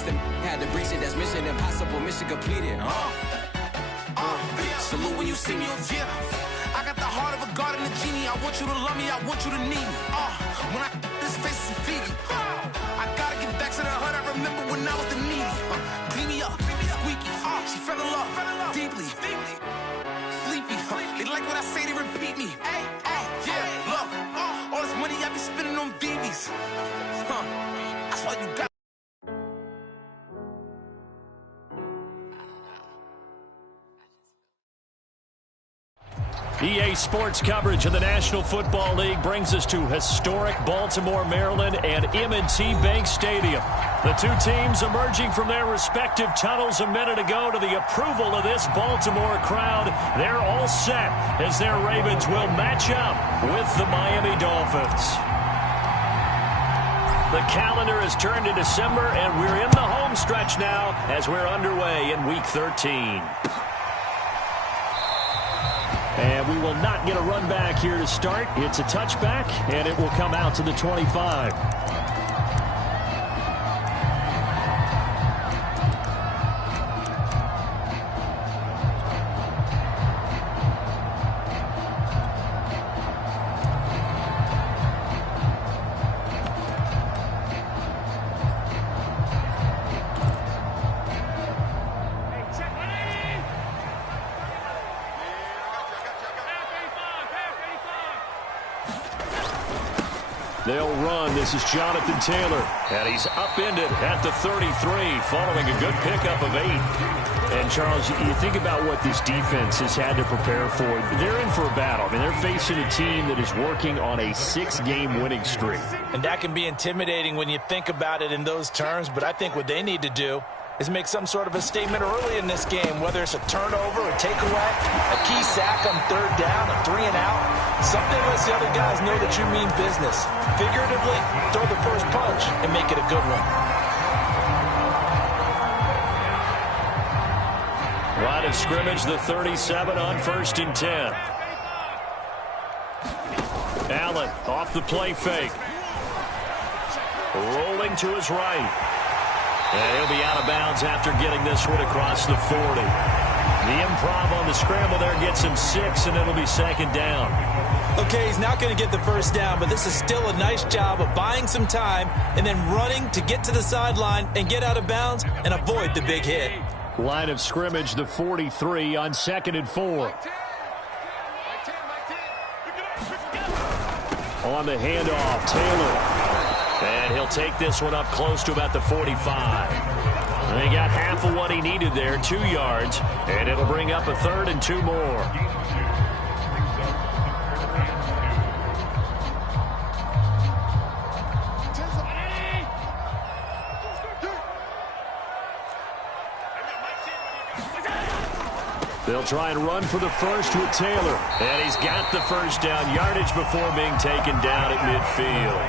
system. Had to breach it, that's mission impossible, mission completed. Salute when you see me, yeah. I got the heart of a god and a genie. I want you to love me, I want you to need me. When I this face is Fiji. I gotta get back to the hood. I remember when I was the needy. Clean me up, squeaky. She fell in love deeply. Sleepy. They like what I say, they repeat me. Yeah, look. All this money I be spending on BBs. That's why you got. EA Sports coverage of the National Football League brings us to historic Baltimore, Maryland and M&T Bank Stadium. The two teams emerging from their respective tunnels a minute ago to the approval of this Baltimore crowd. They're all set as their Ravens will match up with the Miami Dolphins. The calendar has turned to December, and we're in the home stretch now as we're underway in Week 13. And we will not get a run back here to start. It's a touchback, and it will come out to the 25. They'll run. This is Jonathan Taylor. And he's upended at the 33 following a good pickup of 8. And, Charles, you think about what this defense has had to prepare for. They're in for a battle. I mean, they're facing a team that is working on a 6-game winning streak. And that can be intimidating when you think about it in those terms. But I think what they need to do is make some sort of a statement early in this game, whether it's a turnover, a takeaway, a key sack on 3rd down, a 3-and-out. Something lets the other guys know that you mean business. Figuratively, throw the first punch and make it a good one. Line of scrimmage, the 37 on 1st and 10. Allen off the play fake. Rolling to his right. And he'll be out of bounds after getting this one across the 40. The improv on the scramble there gets him 6, and it'll be 2nd down. Okay, he's not going to get the first down, but this is still a nice job of buying some time and then running to get to the sideline and get out of bounds and avoid the big hit. Line of scrimmage, the 43 on 2nd and 4. On the handoff, Taylor. And he'll take this one up close to about the 45. They got half of what he needed there, 2 yards. And it'll bring up a 3rd and 2 more. They'll try and run for the first with Taylor. And he's got the first down yardage before being taken down at midfield.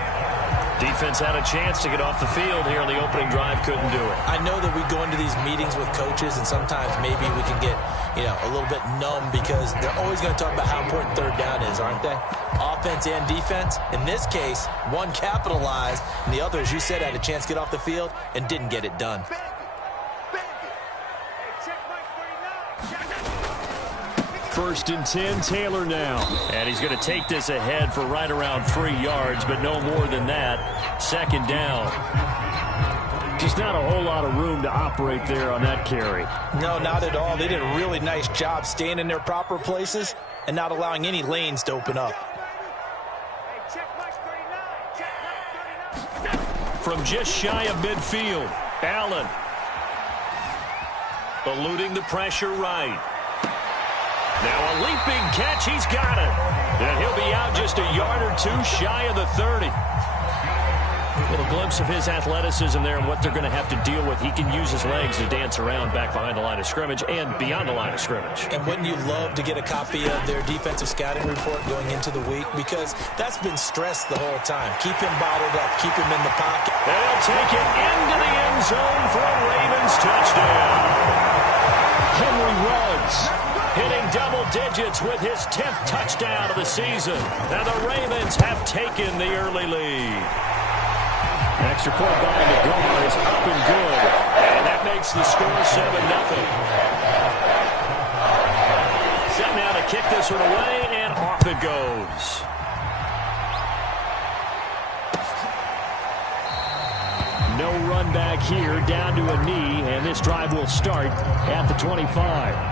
Defense had a chance to get off the field here on the opening drive, couldn't do it. I know that we go into these meetings with coaches, and sometimes maybe we can get, a little bit numb because they're always going to talk about how important 3rd down is, aren't they? Offense and defense. In this case, one capitalized, and the other, as you said, had a chance to get off the field and didn't get it done. 1st and 10, Taylor now. And he's going to take this ahead for right around 3 yards, but no more than that. 2nd down. Just not a whole lot of room to operate there on that carry. No, not at all. They did a really nice job staying in their proper places and not allowing any lanes to open up. From just shy of midfield, Allen. Eluding the pressure right. Now a leaping catch, he's got it. And he'll be out just a yard or 2 shy of the 30. A little glimpse of his athleticism there and what they're going to have to deal with. He can use his legs to dance around back behind the line of scrimmage and beyond the line of scrimmage. And wouldn't you love to get a copy of their defensive scouting report going into the week? Because that's been stressed the whole time. Keep him bottled up. Keep him in the pocket. They'll take it into the end zone for a Ravens touchdown. Henry Ruggs hitting double digits with his 10th touchdown of the season. Now the Ravens have taken the early lead. Extra point by the guard is up and good. makes the score 7-0. Set now to kick this one away, and off it goes. No run back here, down to a knee, and this drive will start at the 25.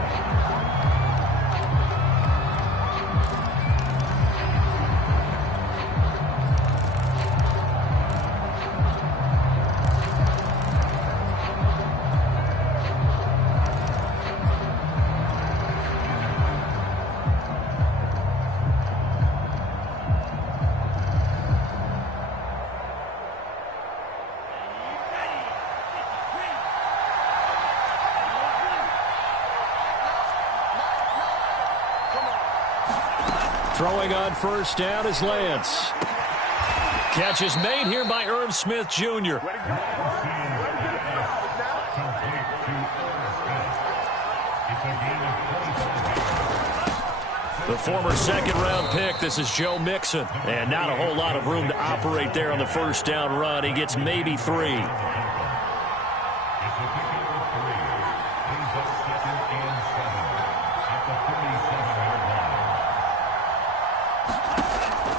Throwing on first down is Lance. Catch is made here by Irv Smith Jr. The former second-round pick, this is Joe Mixon. And not a whole lot of room to operate there on the first down run. He gets maybe 3.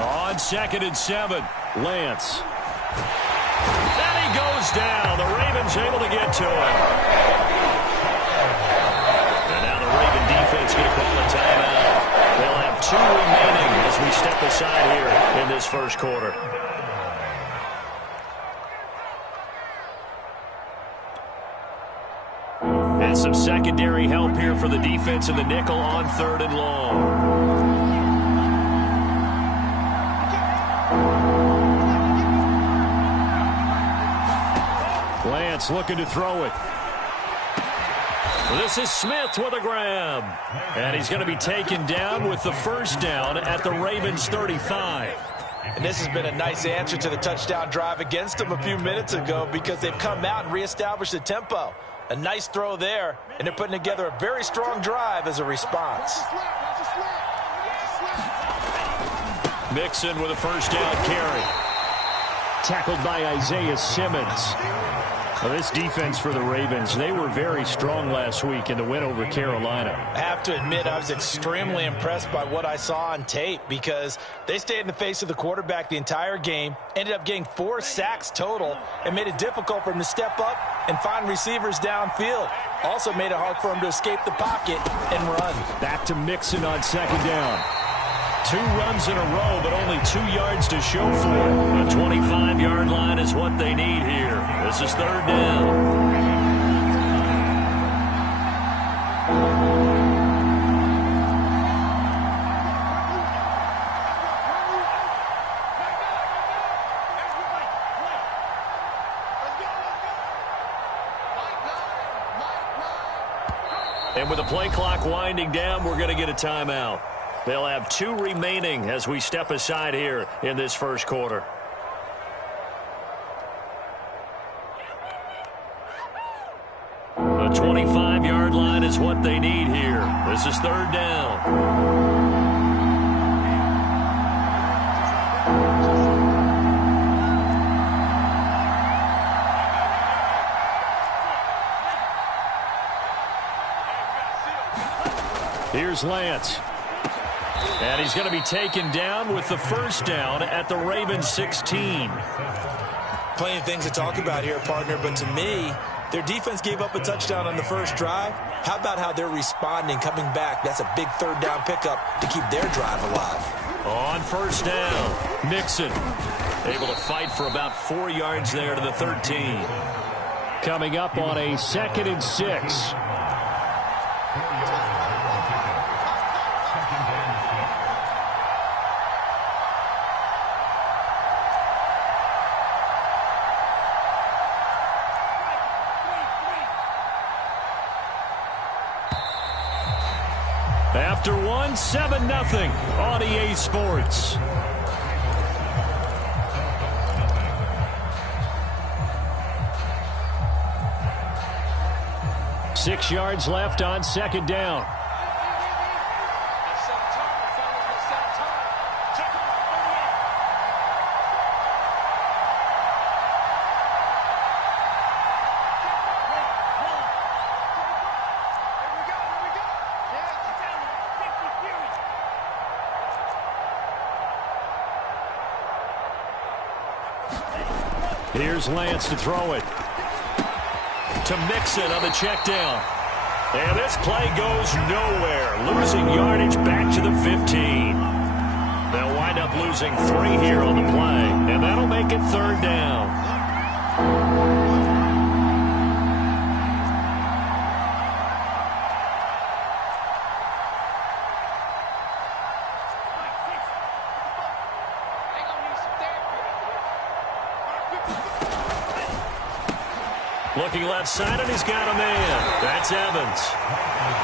On 2nd and 7, Lance. And he goes down. The Ravens able to get to him. And now the Raven defense going to call a timeout. They'll have 2 remaining as we step aside here in this first quarter. And some secondary help here for the defense in the nickel on 3rd and long. Lance looking to throw it. This is Smith with a grab. And he's going to be taken down with the first down at the Ravens 35. And this has been a nice answer to the touchdown drive against them a few minutes ago because they've come out and reestablished the tempo. A nice throw there, and they're putting together a very strong drive as a response. Mixon with a first down carry. Tackled by Isaiah Simmons. Well, this defense for the Ravens, they were very strong last week in the win over Carolina. I have to admit, I was extremely impressed by what I saw on tape because they stayed in the face of the quarterback the entire game, ended up getting 4 sacks total, and made it difficult for him to step up and find receivers downfield. Also made it hard for him to escape the pocket and run. Back to Mixon on 2nd down. 2 runs in a row, but only 2 yards to show for it. The 25-yard line is what they need here. This is 3rd down. And with the play clock winding down, we're going to get a timeout. They'll have 2 remaining as we step aside here in this first quarter. The 25-yard line is what they need here. This is 3rd down. Here's Lance. And he's going to be taken down with the first down at the Ravens 16. Plenty of things to talk about here, partner, but to me, their defense gave up a touchdown on the first drive. How about how they're responding, coming back? That's a big 3rd down pickup to keep their drive alive. On first down, Mixon able to fight for about 4 yards there to the 13. Coming up on a 2nd and 6. After 1, 7-0 on EA Sports. Six yards left on 2nd down. Here's Lance to throw it. To Mixon on the check down. And this play goes nowhere. Losing yardage back to the 15. They'll wind up losing 3 here on the play. And that'll make it 3rd down. Looking left side, and he's got a man. That's Evans.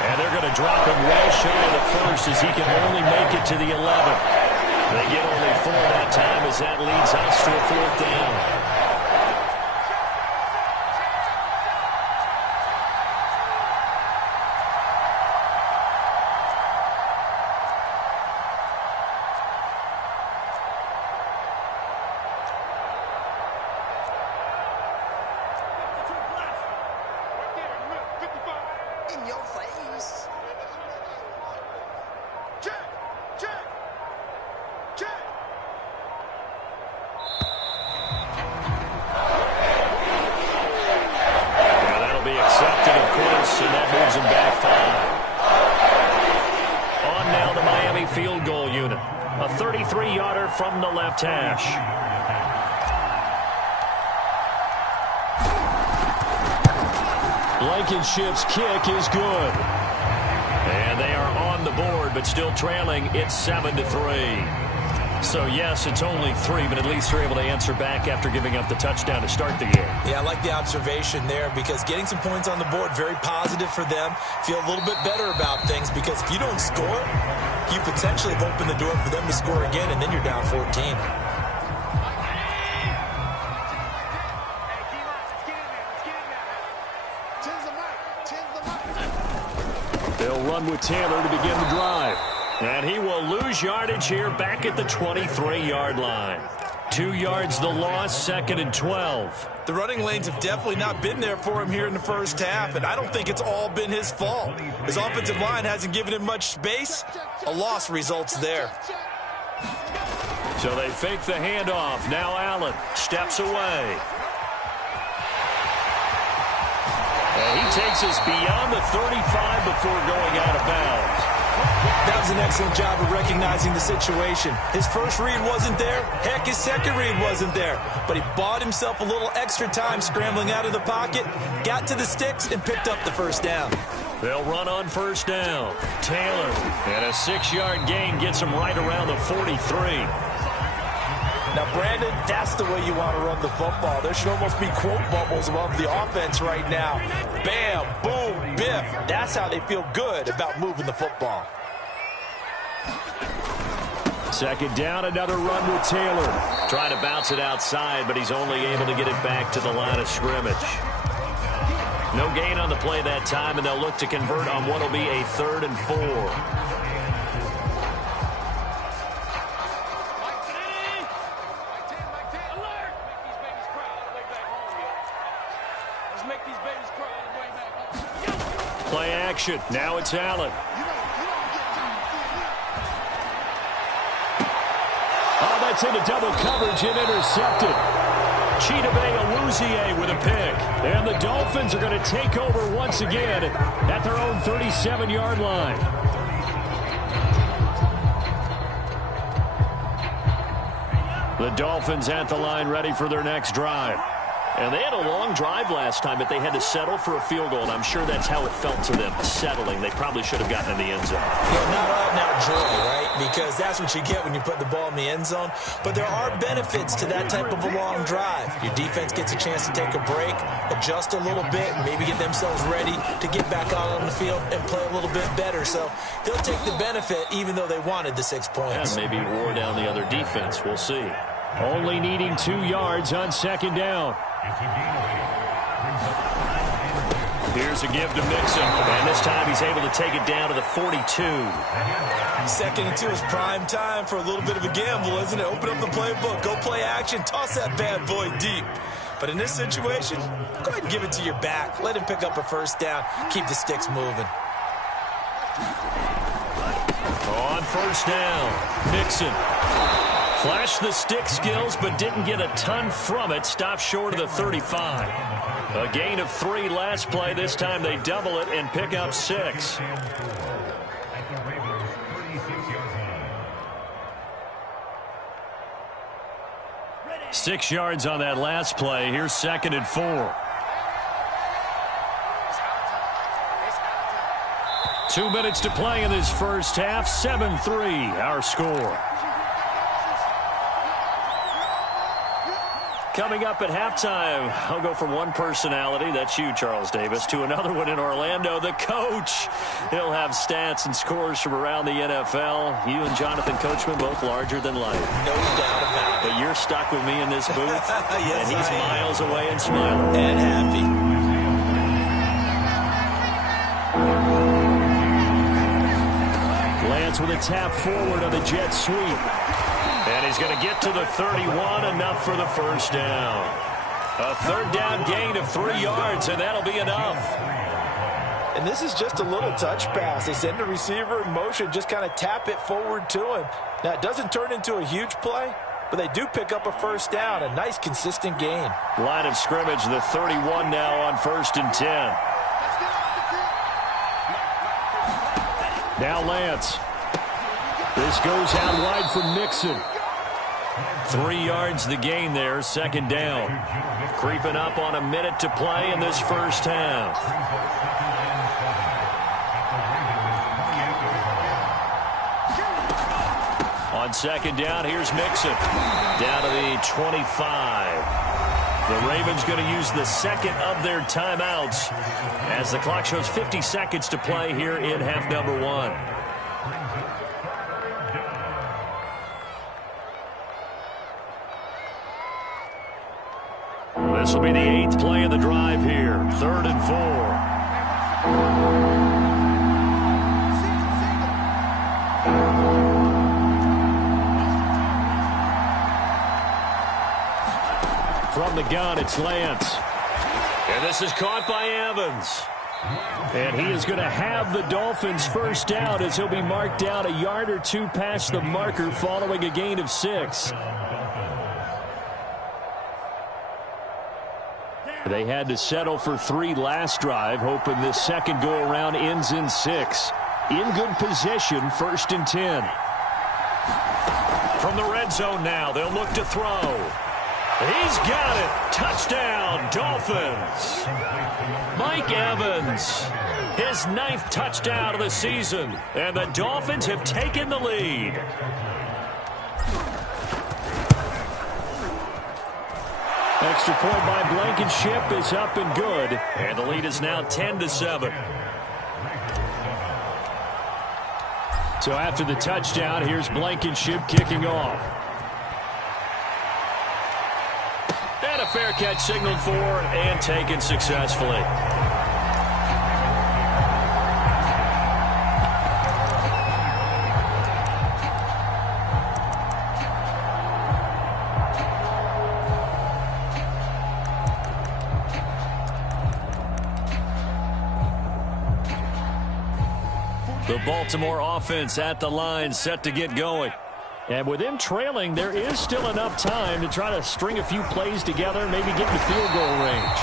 And they're going to drop him well shy of the first as he can only make it to the 11. They get only 4 that time as that leads us to a 4th down. From the left hash. Blankenship's kick is good. And they are on the board, but still trailing. It's 7-3. So, yes, it's only 3, but at least they're able to answer back after giving up the touchdown to start the game. Yeah, I like the observation there because getting some points on the board, very positive for them. Feel a little bit better about things because if you don't score, you potentially have opened the door for them to score again, and then you're down 14. They'll run with Taylor to begin the drive. And he will lose yardage here back at the 23-yard line. 2 yards the loss, 2nd and 12. The running lanes have definitely not been there for him here in the first half, and I don't think it's all been his fault. His offensive line hasn't given him much space. A loss results there. So they fake the handoff. Now Allen steps away. And he takes us beyond the 35 before going out of bounds. That was an excellent job of recognizing the situation. His first read wasn't there. Heck, his second read wasn't there. But he bought himself a little extra time scrambling out of the pocket, got to the sticks, and picked up the first down. They'll run on first down. Taylor, and a 6-yard gain gets him right around the 43. Now, Brandon, that's the way you want to run the football. There should almost be quote bubbles above the offense right now. Bam, boom, biff. That's how they feel good about moving the football. 2nd down, another run with Taylor. Trying to bounce it outside, but he's only able to get it back to the line of scrimmage. No gain on the play that time, and they'll look to convert on what will be a 3rd and 4. Play action. Now it's Allen. Oh, that's into double coverage and intercepted. Chidobe with a pick. And the Dolphins are going to take over once again at their own 37-yard line. The Dolphins at the line ready for their next drive. And they had a long drive last time, but they had to settle for a field goal, and I'm sure that's how it felt to them, settling. They probably should have gotten in the end zone. Yeah, not out-and-out joy, right? Because that's what you get when you put the ball in the end zone. But there are benefits to that type of a long drive. Your defense gets a chance to take a break, adjust a little bit, maybe get themselves ready to get back out on the field and play a little bit better. So they'll take the benefit even though they wanted the 6 points. Yeah, maybe wore down the other defense. We'll see. Only needing 2 yards on 2nd down. Here's a give to Mixon, and this time he's able to take it down to the 42. 2nd and 2 is prime time for a little bit of a gamble, isn't it? Open up the playbook, go play action, toss that bad boy deep. But in this situation, go ahead and give it to your back. Let him pick up a first down. Keep the sticks moving. On first down, Mixon Flashed the stick skills, but didn't get a ton from it. Stopped short of the 35. A gain of 3 last play. This time they double it and pick up 6. Six yards on that last play. Here's 2nd and 4. 2 minutes to play in this first half. 7-3 our score. Coming up at halftime, I'll go from one personality, that's you, Charles Davis, to another one in Orlando, the coach. He'll have stats and scores from around the NFL. You and Jonathan Coachman, both larger than life. No doubt about it. But you're stuck with me in this booth, yes, and he's miles away and smiling. And happy. Lance with a tap forward on the jet sweep. And he's going to get to the 31, enough for the first down. A third down gain of 3 yards, and that'll be enough. And this is just a little touch pass. They send the receiver in motion, just kind of tap it forward to him. Now, it doesn't turn into a huge play, but they do pick up a first down, a nice, consistent gain. Line of scrimmage, the 31 now on 1st and 10. Now Lance. This goes out wide for Mixon. 3 yards the gain there, 2nd down. Creeping up on a minute to play in this first half. On 2nd down, here's Mixon. Down to the 25. The Ravens going to use the 2nd of their timeouts as the clock shows 50 seconds to play here in half number 1. This will be the 8th play of the drive here. 3rd and 4. From the gun, it's Lance. And this is caught by Evans. And he is going to have the Dolphins first down as he'll be marked down a yard or 2 past the marker following a gain of 6. They had to settle for 3 last drive, hoping this second go-around ends in 6. In good position, 1st and 10. From the red zone now, they'll look to throw. He's got it. Touchdown, Dolphins. Mike Evans, his 9th touchdown of the season, and the Dolphins have taken the lead. Extra point by Blankenship is up and good, and the lead is now 10-7. So after the touchdown, here's Blankenship kicking off. And a fair catch signaled for and taken successfully. The Baltimore offense at the line, set to get going. And with him trailing, there is still enough time to try to string a few plays together, maybe get in field goal range.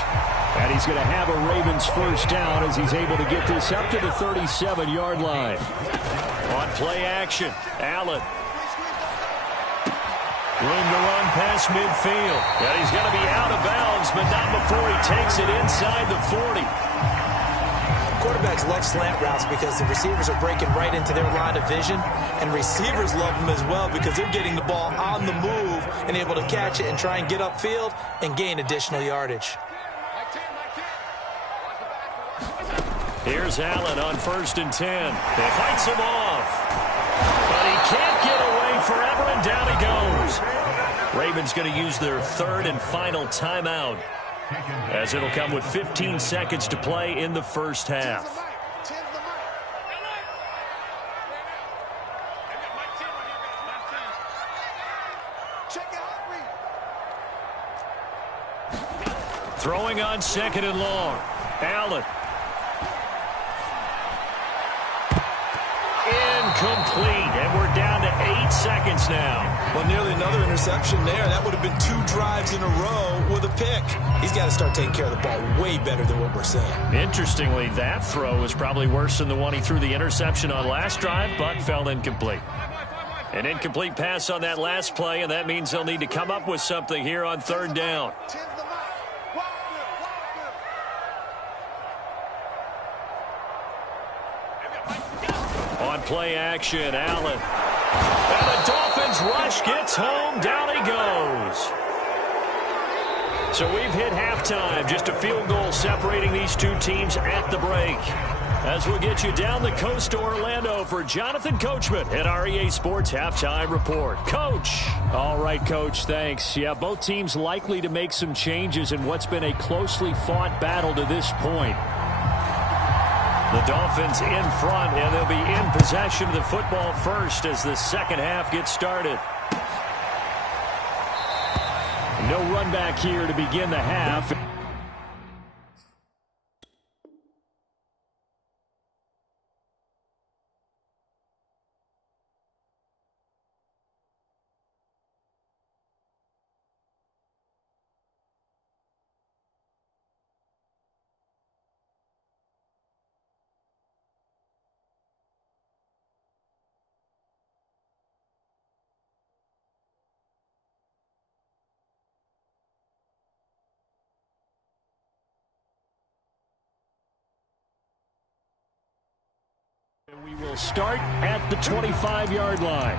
And he's going to have a Ravens first down as he's able to get this up to the 37-yard line. On play action, Allen. Room to run past midfield. And he's going to be out of bounds, but not before he takes it inside the 40. Quarterbacks love slant routes because the receivers are breaking right into their line of vision, and receivers love them as well because they're getting the ball on the move and able to catch it and try and get upfield and gain additional yardage. Here's Allen on 1st and 10. They fights him off, but he can't get away forever, and down he goes. Ravens going to use their 3rd and final timeout, as it'll come with 15 seconds to play in the first half. Throwing on 2nd and long. Allen. Incomplete, and we're down to 8 seconds now. Well, nearly another interception there. That would have been 2 drives in a row with a pick. He's got to start taking care of the ball way better than what we're seeing. Interestingly, that throw was probably worse than the one he threw the interception on last drive, but fell incomplete. An incomplete pass on that last play, and that means they'll need to come up with something here on 3rd down. On play action, Allen. And the Dolphins rush gets home. Down he goes. So we've hit halftime. Just a field goal separating these two teams at the break. As we'll get you down the coast to Orlando for Jonathan Coachman at our EA Sports Halftime Report. Coach. All right, Coach, thanks. Yeah, both teams likely to make some changes in what's been a closely fought battle to this point. The Dolphins in front, and they'll be in possession of the football first as the second half gets started. No run back here to begin the half. We will start at the 25-yard line.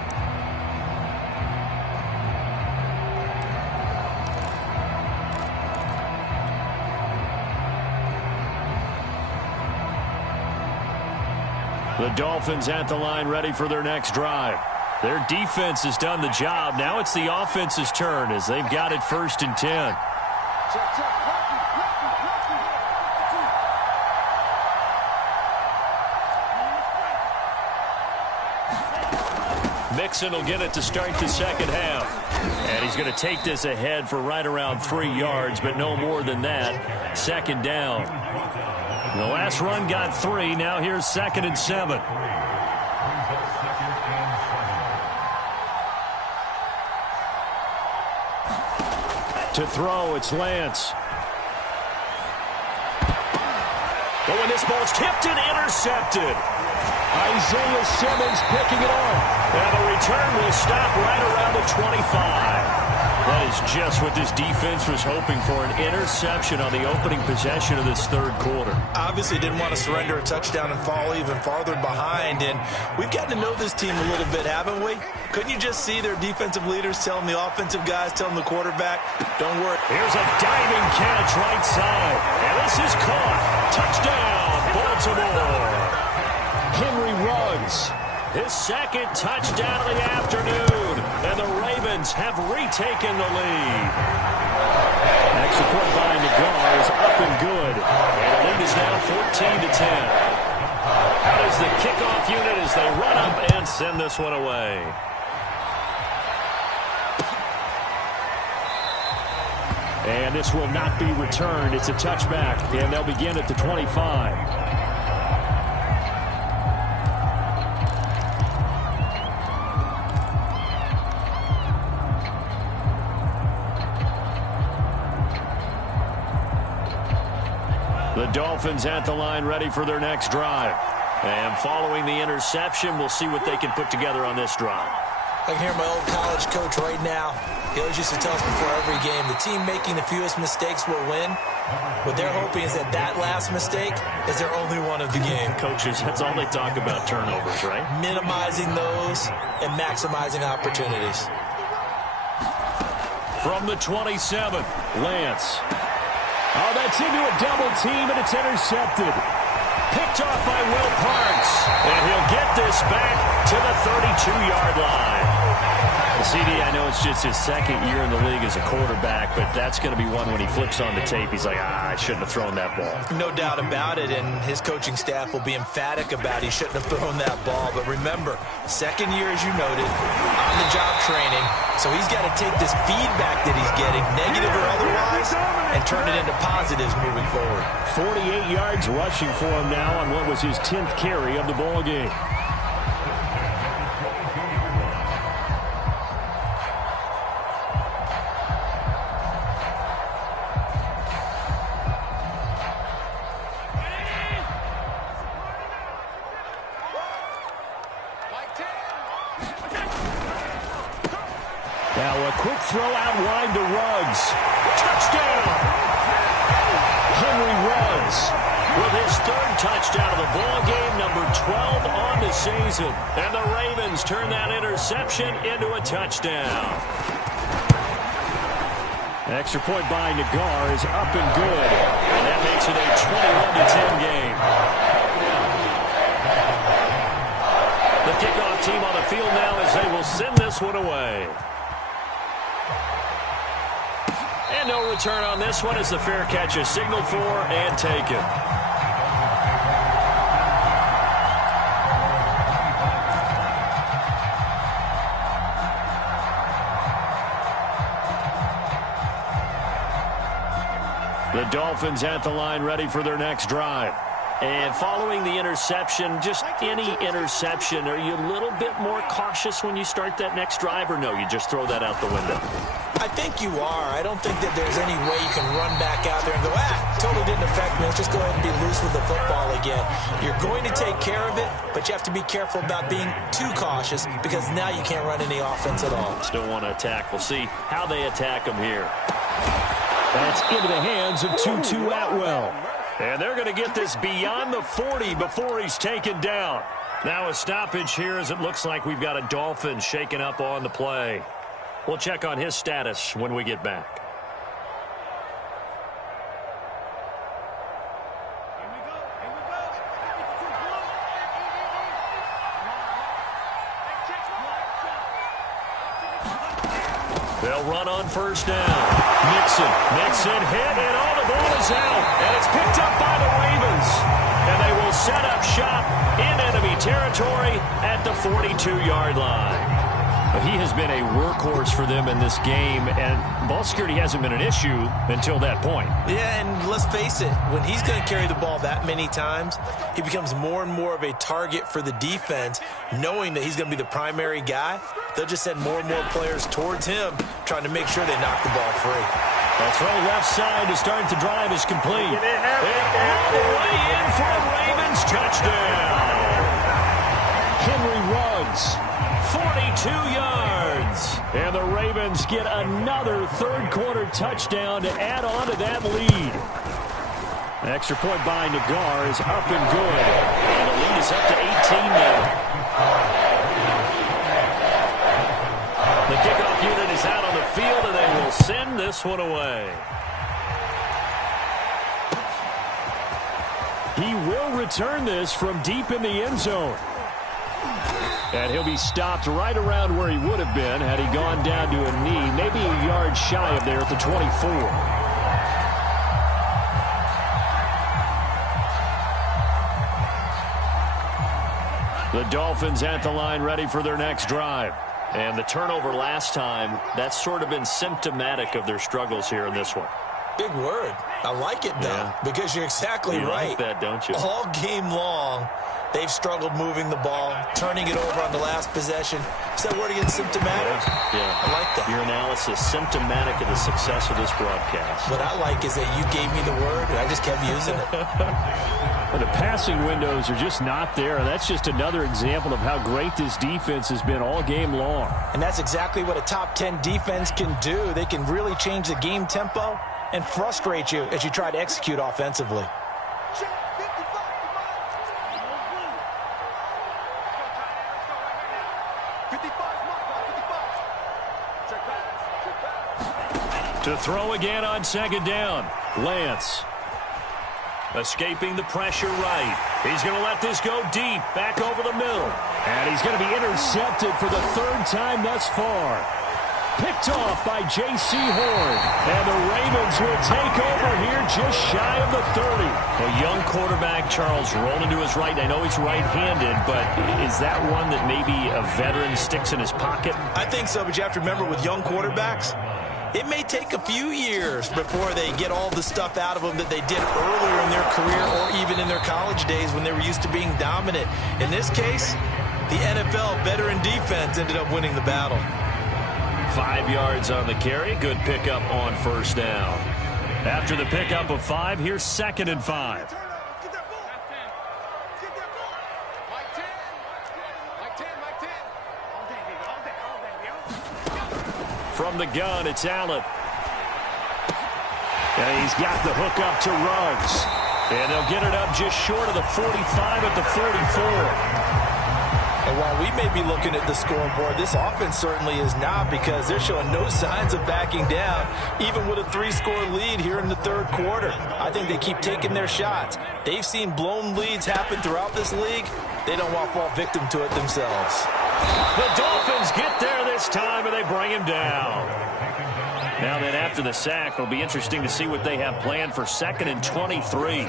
The Dolphins at the line ready for their next drive. Their defense has done the job. Now it's the offense's turn as they've got it 1st and 10. Mixon will get it to start the second half. And he's going to take this ahead for right around 3 yards, but no more than that. 2nd down. The last run got 3. Now here's 2nd and 7. To throw, it's Lance. But when this ball's tipped and intercepted. Isaiah Simmons picking it off. And the return will stop right around the 25. That is just what this defense was hoping for, an interception on the opening possession of this 3rd quarter. Obviously didn't want to surrender a touchdown and fall even farther behind. And we've gotten to know this team a little bit, haven't we? Couldn't you just see their defensive leaders telling the offensive guys, telling the quarterback, don't worry. Here's a diving catch right side. And this is caught. Touchdown, Baltimore. Henry Ruggs, his 2nd touchdown of the afternoon, and the Ravens have retaken the lead. Extra point by Nagar is up and good, and the lead is now 14-10. Out is the kickoff unit as they run up and send this one away. And this will not be returned. It's a touchback, and they'll begin at the 25. The Dolphins at the line ready for their next drive. And following the interception, we'll see what they can put together on this drive. I can hear my old college coach right now. He always used to tell us before every game, the team making the fewest mistakes will win. What they're hoping is that that last mistake is their only one of the game. Coaches, that's all they talk about, turnovers, right? Minimizing those and maximizing opportunities. From the 27, Lance. Oh, that's into a double team, and it's intercepted. Picked off by Will Parks. And he'll get this back to the 32-yard line. CD, I know it's just his 2nd year in the league as a quarterback, but that's going to be one when he flips on the tape, he's like, I shouldn't have thrown that ball. No doubt about it, and his coaching staff will be emphatic about he shouldn't have thrown that ball. But remember, 2nd year, as you noted, on-the-job training, so he's got to take this feedback that he's getting, negative or otherwise, and turn it into positives moving forward. 48 yards rushing for him now on what was his 10th carry of the ball game. Now a quick throw out wide to Ruggs. Touchdown! Henry Ruggs with his third touchdown of the ball game, number 12 on the season. And the Ravens turn that interception into a touchdown. Extra point by Nagar is up and good. And that makes it a 21-10 game. The kickoff team on the field now as they will send this one away. And no return on this one as the fair catch is signaled for and taken. The Dolphins at the line ready for their next drive. And following the interception, just any interception, are you a little bit more cautious when you start that next drive, or no, you just throw that out the window? I think you are. I don't think that there's any way you can run back out there and go, totally didn't affect me. Let's just go ahead and be loose with the football again. You're going to take care of it, but you have to be careful about being too cautious because now you can't run any offense at all. Still want to attack. We'll see how they attack them here. That's into the hands of Tutu Atwell. And they're going to get this beyond the 40 before he's taken down. Now a stoppage here as it looks like we've got a Dolphin shaken up on the play. We'll check on his status when we get back. They'll run on first down. Mixon hit, and all the ball is out. And it's picked up by the Ravens. And they will set up shop in enemy territory at the 42-yard line. But he has been a workhorse for them in this game, and ball security hasn't been an issue until that point. Yeah, and let's face it, when he's going to carry the ball that many times, he becomes more and more of a target for the defense, knowing that he's going to be the primary guy. They'll just send more and more players towards him, trying to make sure they knock the ball free. That throw left side to start the drive is complete. And all the way in for a Ravens touchdown. Henry Ruggs, 42 yards. And the Ravens get another third-quarter touchdown to add on to that lead. An extra point by Nagar is up and good. And the lead is up to 18 now. The kickoff unit is out on the field, and they will send this one away. He will return this from deep in the end zone. And he'll be stopped right around where he would have been had he gone down to a knee, maybe a yard shy of there at the 24. The Dolphins at the line ready for their next drive. And the turnover last time, that's sort of been symptomatic of their struggles here in this one. Big word. I like it, though, because you're exactly right. You like that, don't you? All game long, they've struggled moving the ball, turning it over on the last possession. Is that word again, symptomatic? Yeah. I like that. Your analysis, symptomatic of the success of this broadcast. What I like is that you gave me the word, and I just kept using it. Well, the passing windows are just not there. That's just another example of how great this defense has been all game long. And that's exactly what a top 10 defense can do. They can really change the game tempo and frustrate you as you try to execute offensively. To throw again on second down, Lance. Escaping the pressure right. He's going to let this go deep, back over the middle. And he's going to be intercepted for the third time thus far. Picked off by J.C. Horn. And the Ravens will take over here just shy of the 30. A young quarterback, Charles, rolling to his right. I know he's right-handed, but is that one that maybe a veteran sticks in his pocket? I think so, but you have to remember with young quarterbacks, it may take a few years before they get all the stuff out of them that they did earlier in their career or even in their college days when they were used to being dominant. In this case, the NFL veteran defense ended up winning the battle. 5 yards on the carry. Good pickup on first down. After the pickup of 5, here's 2nd and 5. From the gun, it's Allen. And he's got the hook up to Ruggs. And they'll get it up just short of the 45 at the 44. And while we may be looking at the scoreboard, this offense certainly is not, because they're showing no signs of backing down, even with a 3-score lead here in the third quarter. I think they keep taking their shots. They've seen blown leads happen throughout this league. They don't want to fall victim to it themselves. The Dolphins get there this time, and they bring him down. Now then, after the sack, it'll be interesting to see what they have planned for 2nd and 23.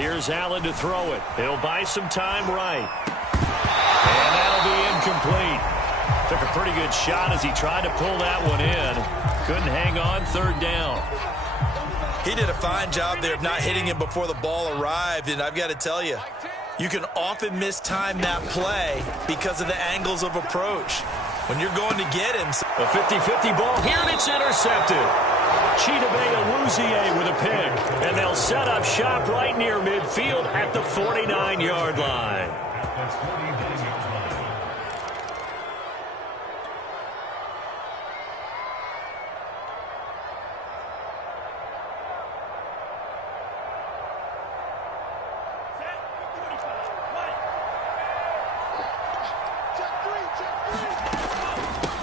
Here's Allen to throw it. He'll buy some time right. And that'll be incomplete. Took a pretty good shot as he tried to pull that one in. Couldn't hang on, 3rd down. He did a fine job there of not hitting him before the ball arrived, and I've got to tell you, you can often mistime that play because of the angles of approach. When you're going to get him. A 50-50 ball here, and it's intercepted. Chidobe Awuzie with a pick, and they'll set up shop right near midfield at the 49-yard line.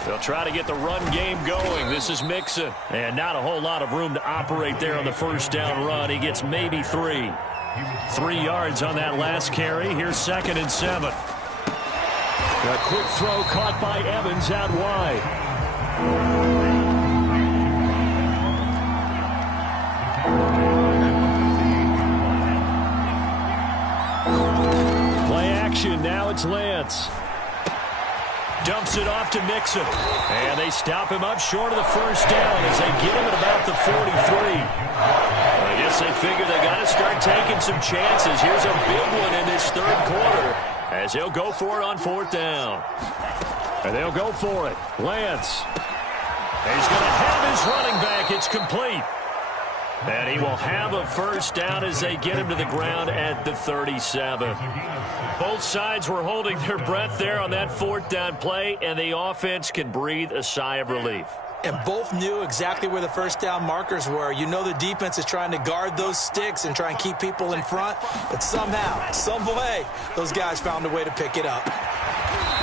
They'll try to get the run game going. This is Mixon. And not a whole lot of room to operate there on the 1st down run. He gets maybe 3. 3 yards on that last carry. Here's 2nd and 7. A quick throw caught by Evans out wide. Play action. Now it's Lance. Dumps it off to Mixon. And they stop him up short of the 1st down as they get him at about the 43. I guess they figure they got to start taking some chances. Here's a big one in this 3rd quarter as they'll go for it on 4th down. And they'll go for it. Lance. He's going to have his running back. It's complete. And he will have a 1st down as they get him to the ground at the 37. Both sides were holding their breath there on that 4th down play, and the offense can breathe a sigh of relief. And both knew exactly where the 1st down markers were. You know the defense is trying to guard those sticks and try and keep people in front, but somehow, some way, those guys found a way to pick it up.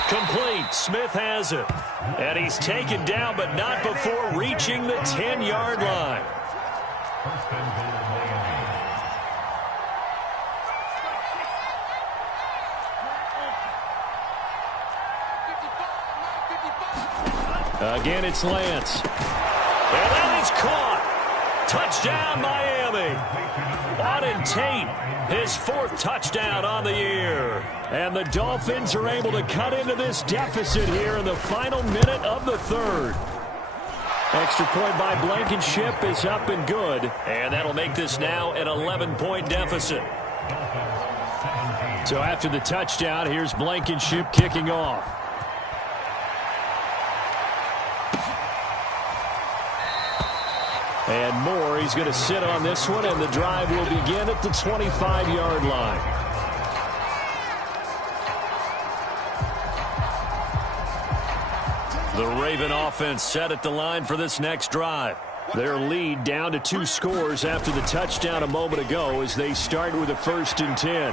Complete. Smith has it. And he's taken down, but not before reaching the 10-yard line. Again, it's Lance. And that is caught. Touchdown, Miami. Auden Tate, his 4th touchdown on the year. And the Dolphins are able to cut into this deficit here in the final minute of the 3rd. Extra point by Blankenship is up and good. And that'll make this now an 11-point deficit. So after the touchdown, here's Blankenship kicking off. And Moore, he's going to sit on this one, and the drive will begin at the 25-yard line. The Raven offense set at the line for this next drive. Their lead down to 2 scores after the touchdown a moment ago as they start with a 1st and 10.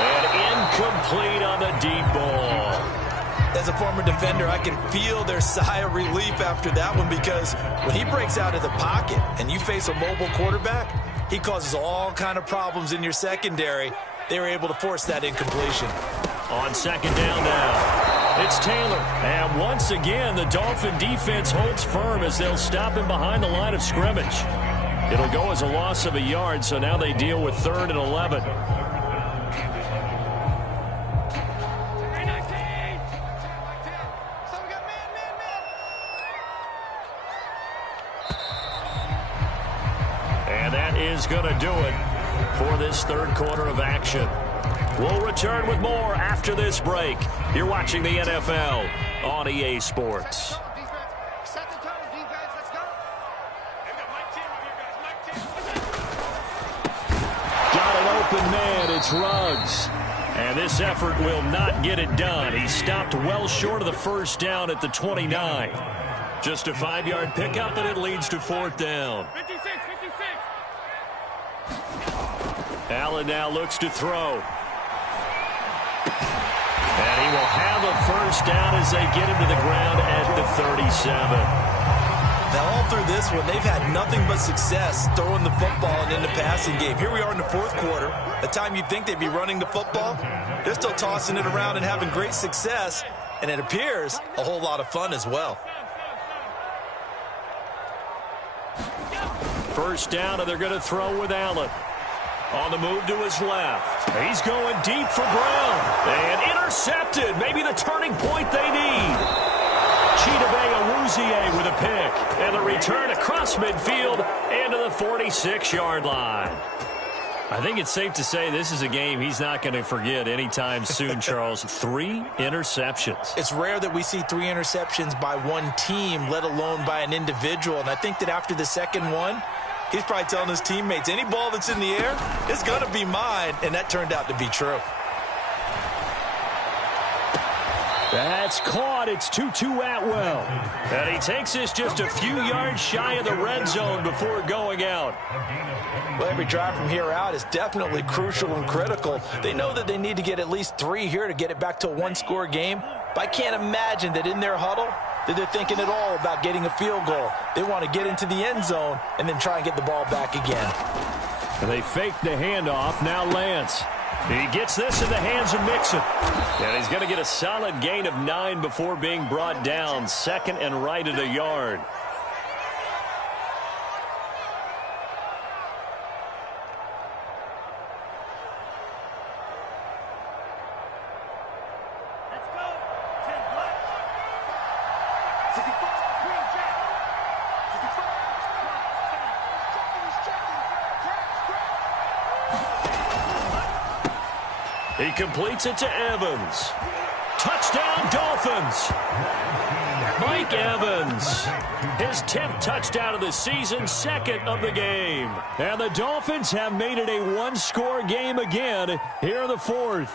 And incomplete on the deep ball. As a former defender, I can feel their sigh of relief after that one, because when he breaks out of the pocket and you face a mobile quarterback, he causes all kind of problems in your secondary. They were able to force that incompletion. On 2nd down now, it's Taylor. And once again, the Dolphin defense holds firm as they'll stop him behind the line of scrimmage. It'll go as a loss of a yard, so now they deal with 3rd and 11. Is going to do it for this 3rd quarter of action. We'll return with more after this break. You're watching the NFL on EA Sports. Got an open man. It's Ruggs. And this effort will not get it done. He stopped well short of the first down at the 29. Just a 5-yard pickup, and it leads to 4th down. 56. Allen now looks to throw. And he will have a first down as they get him to the ground at the 37. Now, all through this one, they've had nothing but success throwing the football and in the passing game. Here we are in the 4th quarter. The time you'd think they'd be running the football, they're still tossing it around and having great success. And it appears a whole lot of fun as well. First down, and they're going to throw with Allen. On the move to his left. He's going deep for Brown. And intercepted. Maybe the turning point they need. Chidobe Awuzie with a pick. And the return across midfield into the 46-yard line. I think it's safe to say this is a game he's not going to forget anytime soon, Charles. 3 interceptions. It's rare that we see 3 interceptions by one team, let alone by an individual. And I think that after the second one, he's probably telling his teammates, any ball that's in the air, it's going to be mine. And that turned out to be true. That's caught. It's 2-2 Atwell. And he takes this just a few yards shy of the red zone before going out. Well, every drive from here out is definitely crucial and critical. They know that they need to get at least 3 here to get it back to a one-score game. But I can't imagine that in their huddle that they're thinking at all about getting a field goal. They want to get into the end zone and then try and get the ball back again. And they fake the handoff. Now Lance. He gets this in the hands of Mixon. And he's going to get a solid gain of 9 before being brought down. 2nd and right at a yard. He completes it to Evans. Touchdown, Dolphins. Mike Evans. His 10th touchdown of the season, 2nd of the game. And the Dolphins have made it a one-score game again here in the 4th.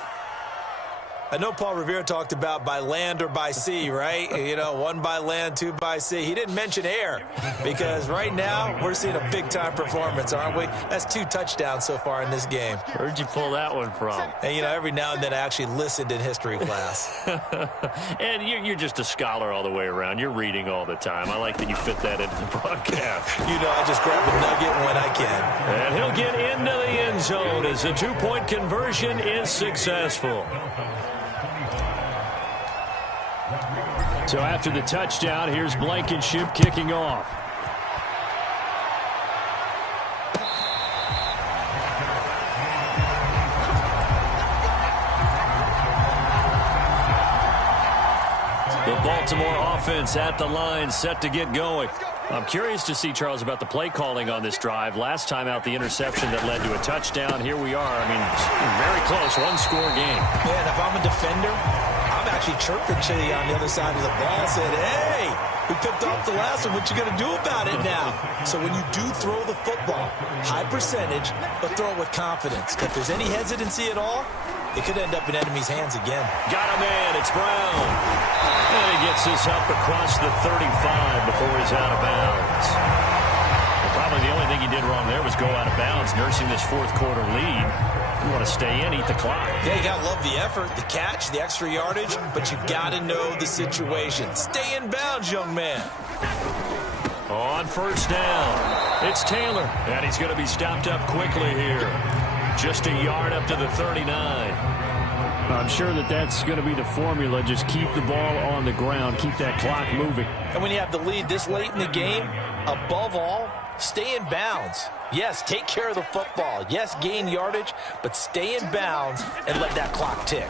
I know Paul Revere talked about by land or by sea, right? You know, 1 by land, 2 by sea. He didn't mention air because right now we're seeing a big-time performance, aren't we? That's 2 touchdowns so far in this game. Where'd you pull that one from? And, you know, every now and then I actually listened in history class. And you're just a scholar all the way around. You're reading all the time. I like that you fit that into the broadcast. You know, I just grab a nugget when I can. And he'll get into the end zone as the 2-point conversion is successful. So after the touchdown, here's Blankenship kicking off. The Baltimore offense at the line, set to get going. I'm curious to see, Charles, about the play calling on this drive. Last time out, the interception that led to a touchdown. Here we are. I mean, very close, one-score game. Man, if I'm a defender, I'm actually chirping Chili on the other side of the ball, saying, hey, we picked off the last one. What you going to do about it now? So when you do throw the football, high percentage, but throw it with confidence. If there's any hesitancy at all, it could end up in enemy's hands again. Got a man. It's Brown. And he gets this up across the 35 before he's out of bounds. Well, probably the only thing he did wrong there was go out of bounds, nursing this 4th quarter lead. You want to stay in, eat the clock. Yeah, you got to love the effort, the catch, the extra yardage, but you got to know the situation. Stay in bounds, young man. On first down, it's Taylor, and he's going to be stopped up quickly here. Just a yard up to the 39. I'm sure that's going to be the formula. Just keep the ball on the ground, keep that clock moving. And when you have the lead this late in the game, above all, stay in bounds. Yes, take care of the football. Yes, gain yardage, but stay in bounds and let that clock tick.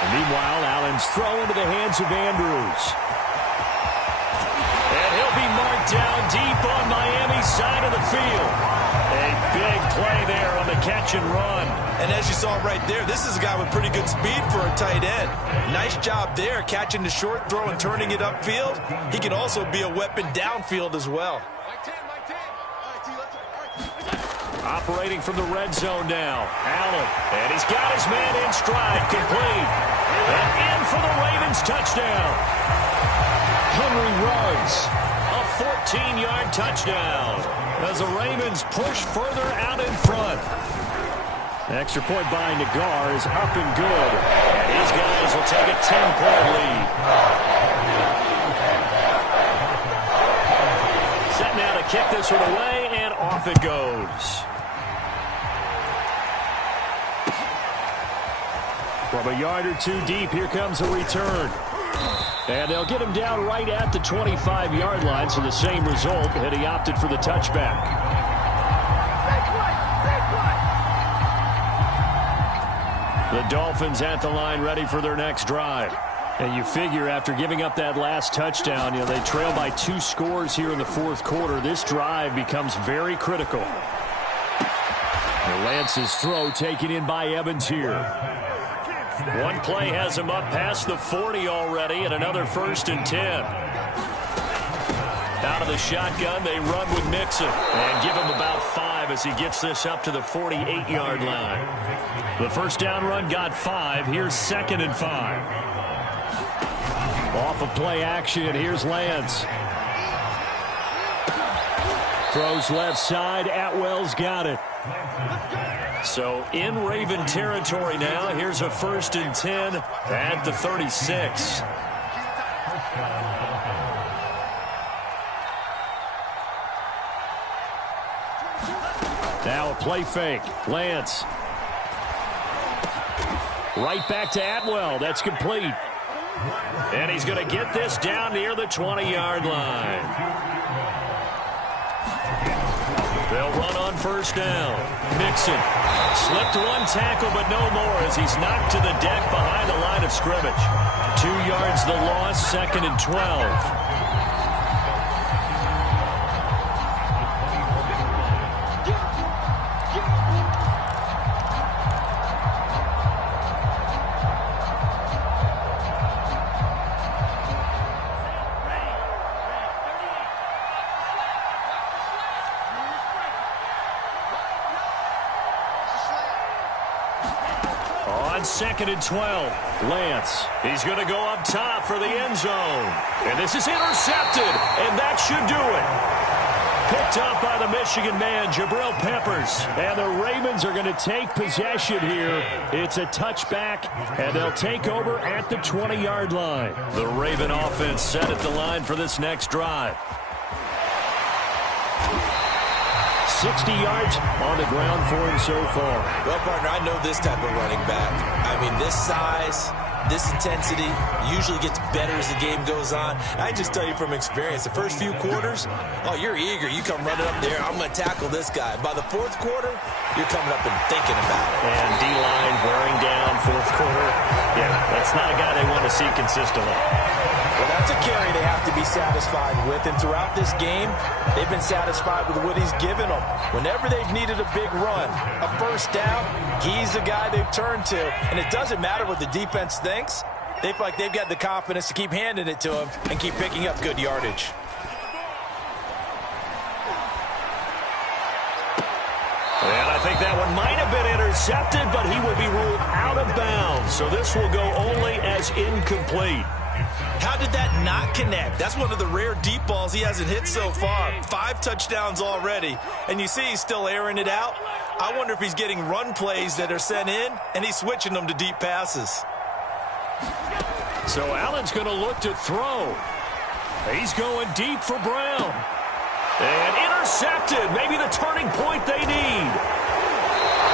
And meanwhile, Allen's throw into the hands of Andrews. And he'll be marked down deep on Miami's side of the field. A big play there on the catch and run. And as you saw right there, this is a guy with pretty good speed for a tight end. Nice job there, catching the short throw and turning it upfield. He can also be a weapon downfield as well. Operating from the red zone now. Allen. And he's got his man in stride. Complete. And in for the Ravens touchdown. Henry runs. A 14-yard touchdown. As the Ravens push further out in front. Extra point by Nagar is up and good. And these guys will take a 10-point lead. Set now to kick this one away, and off it goes. From a yard or two deep, here comes a return. And they'll get him down right at the 25-yard line, so the same result, and he opted for the touchback. The Dolphins at the line ready for their next drive. And you figure after giving up that last touchdown, they trail by 2 scores here in the fourth quarter. This drive becomes very critical. Lance's throw taken in by Evans here. One play has him up past the 40 already, and another 1st and 10. Out of the shotgun, they run with Mixon and give him about 5 as he gets this up to the 48-yard line. The first down run got 5. Here's 2nd and 5. Off of play action, here's Lance. Throws left side, Atwell's got it. So in Raven territory now, here's a 1st and 10 at the 36. Now a play fake. Lance. Right back to Atwell. That's complete. And he's going to get this down near the 20-yard line. They'll run on first down. Mixon slipped one tackle, but no more as he's knocked to the deck behind the line of scrimmage. 2 yards the loss, 2nd and 12. On 2nd and 12, Lance. He's going to go up top for the end zone. And this is intercepted, and that should do it. Picked up by the Michigan man, Jabril Peppers. And the Ravens are going to take possession here. It's a touchback, and they'll take over at the 20-yard line. The Raven offense set at the line for this next drive. 60 yards on the ground for him so far. Well, partner, I know this type of running back. I mean, this size, this intensity usually gets better as the game goes on. I just tell you from experience, the first few quarters, oh, you're eager. You come running up there, I'm going to tackle this guy. By the fourth quarter, you're coming up and thinking about it. And D-line wearing down fourth quarter. Yeah, that's not a guy they want to see consistently. Well, that's a carry they have to be satisfied with. And throughout this game, they've been satisfied with what he's given them. Whenever they've needed a big run, a first down, he's the guy they've turned to. And it doesn't matter what the defense thinks. They feel like they've got the confidence to keep handing it to him and keep picking up good yardage. And I think that one might have been intercepted, but he will be ruled out of bounds. So this will go only as incomplete. How did that not connect? That's one of the rare deep balls he hasn't hit so far. 5 touchdowns already, and you see he's still airing it out. I wonder if he's getting run plays that are sent in, and he's switching them to deep passes. So Allen's going to look to throw. He's going deep for Brown. And intercepted. Maybe the turning point they need.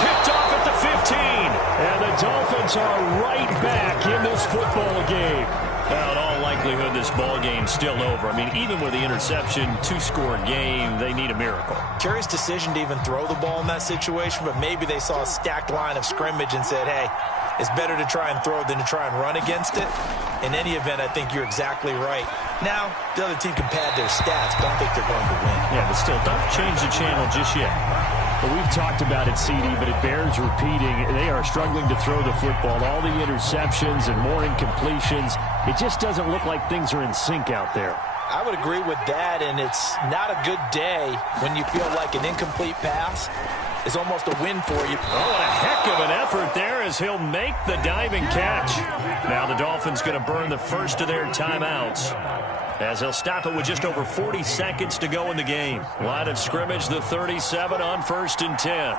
Picked off at the 15. And the Dolphins are right back in this football game. Well, in all likelihood, this ball game's still over. I mean, even with the interception, 2-score game, they need a miracle. Curious decision to even throw the ball in that situation, but maybe they saw a stacked line of scrimmage and said, hey, it's better to try and throw than to try and run against it. In any event, I think you're exactly right. Now, the other team can pad their stats, but I don't think they're going to win. Yeah, but still, don't change the channel just yet. Well, we've talked about it, CD, but it bears repeating. They are struggling to throw the football. All the interceptions and more incompletions. It just doesn't look like things are in sync out there. I would agree with that, and it's not a good day when you feel like an incomplete pass is almost a win for you. Oh, what a heck of an effort there as he'll make the diving catch. Now the Dolphins going to burn the first of their timeouts, as they'll stop it with just over 40 seconds to go in the game. Line of scrimmage, the 37 on 1st and 10.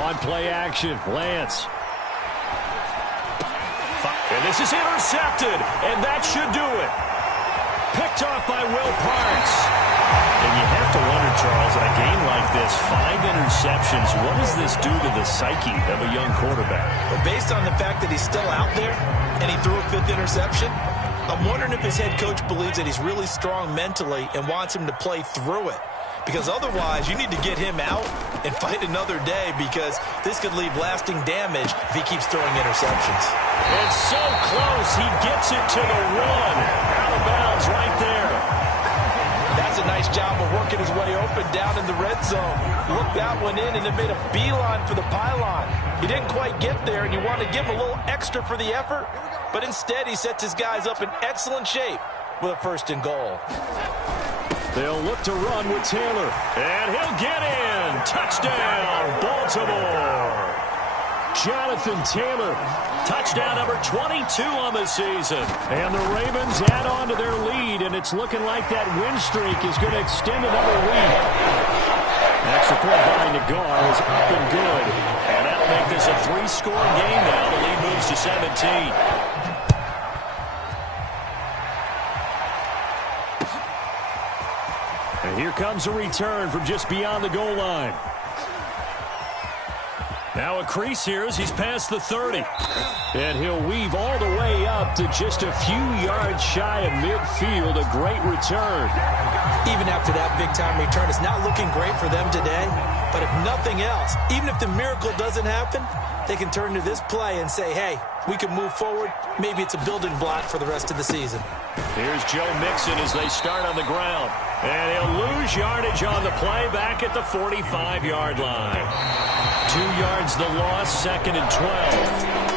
On play action, Lance. And this is intercepted, and that should do it. Picked off by Will Parks. And you have to wonder, Charles, in a game like this, 5 interceptions, what does this do to the psyche of a young quarterback? Well, based on the fact that he's still out there and he threw a 5th interception, I'm wondering if his head coach believes that he's really strong mentally and wants him to play through it. Because otherwise, you need to get him out and fight another day, because this could leave lasting damage if he keeps throwing interceptions. It's so close. He gets it to the 1. Out of bounds right there. That's a nice job of working his way open down in the red zone. Looked that one in and then made a beeline for the pylon. He didn't quite get there, and you want to give him a little extra for the effort, but instead he sets his guys up in excellent shape with a 1st and goal. They'll look to run with Taylor, and he'll get in. Touchdown, Baltimore. Jonathan Taylor, touchdown number 22 on the season. And the Ravens add on to their lead, and it's looking like that win streak is going to extend another week. Extra point by Nagar is up and good. And that'll make this a 3-score game now. The lead moves to 17. And here comes a return from just beyond the goal line. Now a crease here as he's past the 30. And he'll weave all the way up to just a few yards shy of midfield. A great return. Even after that big-time return, it's not looking great for them today. But if nothing else, even if the miracle doesn't happen, they can turn to this play and say, hey, we can move forward. Maybe it's a building block for the rest of the season. Here's Joe Mixon as they start on the ground. And he'll lose yardage on the play back at the 45-yard line. 2 yards the loss, 2nd and 12.